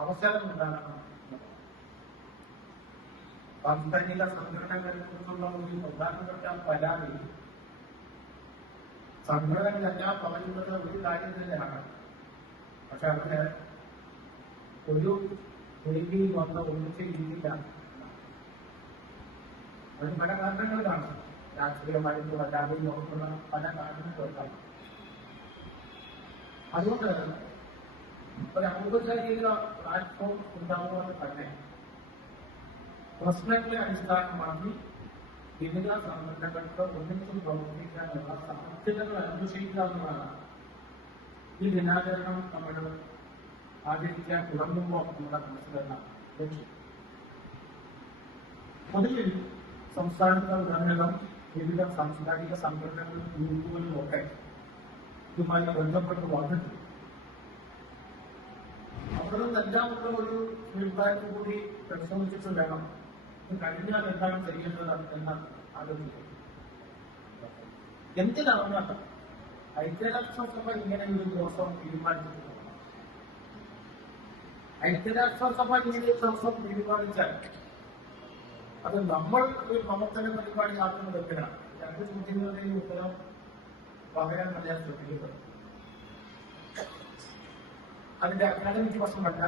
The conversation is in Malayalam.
അവസരം ഉണ്ടാക്കണം. സാംസ്കാരിക സംഘടനകളെ കുറിച്ചുള്ള ഒരു പ്രധാനപ്പെട്ട പരാതി സംഘടനകളെല്ലാം പറയുന്നത് ഒരു കാര്യം തന്നെയാണ്. പക്ഷെ അതിന് ഒരു വേദിയിൽ വന്ന ഒന്നിച്ച് രീതിയില്ല. അത് പല കാരണങ്ങളിലാണ്. രാഷ്ട്രീയമായിട്ടും അല്ലാതെ നോക്കുന്ന പല കാരണങ്ങളുണ്ടാണ്. അതുകൊണ്ട് ഒരു ഔപചാരിക പ്ലാറ്റ്ഫോം ഉണ്ടാവുന്നത് തന്നെ പ്രശ്നങ്ങളെ അടിസ്ഥാനമാക്കി വിവിധ സംഘടനകൾക്ക് ഒന്നിച്ചും പ്രവർത്തിക്കാനുള്ള സാധ്യതകൾ അന്വേഷിക്കുക എന്നതാണ് ഈ ദിനാചരണം നമ്മൾ ആചരിക്കാൻ തുടങ്ങുമ്പോൾ നമ്മുടെ മനസ്സിലുള്ള ലക്ഷ്യം. പൊതുവിൽ സംസ്ഥാനത്തുടനീളം വിവിധ സാംസ്കാരിക സംഘടനകളും ഗ്രൂപ്പുകളും ഒക്കെ ഇതുമായി ബന്ധപ്പെട്ട് വന്നിട്ടുണ്ട്. അവിടെ നിന്നെല്ലാം ഒരു ഫീഡ്ബാക്ക് കൂടി പരിശോധിച്ചിട്ട് വേണം ഇത് കഴിഞ്ഞാൽ എന്താണ് ചെയ്യേണ്ടത് എന്ന് ആലോചിക്കും. എന്തിനാണ് ഐക്യരാഷ്ട്രസഭ ഇങ്ങനെ ഒരു ദിവസം തീരുമാനിച്ചിട്ടുണ്ട്? ഐക്യരാഷ്ട്രസഭ ഇങ്ങനെ ഒരു ദിവസം തീരുമാനിച്ചാൽ അത് നമ്മൾ ഒരു പ്രവർത്തന പരിപാടിയാക്കുന്നത് എന്തിനാണ്? രണ്ട് ചോദ്യങ്ങളുടെയും ഉത്തരം പറയാൻ ഞാൻ ശ്രദ്ധിക്കുന്നത് അതിന്റെ അക്കാദമിക് വശമല്ല.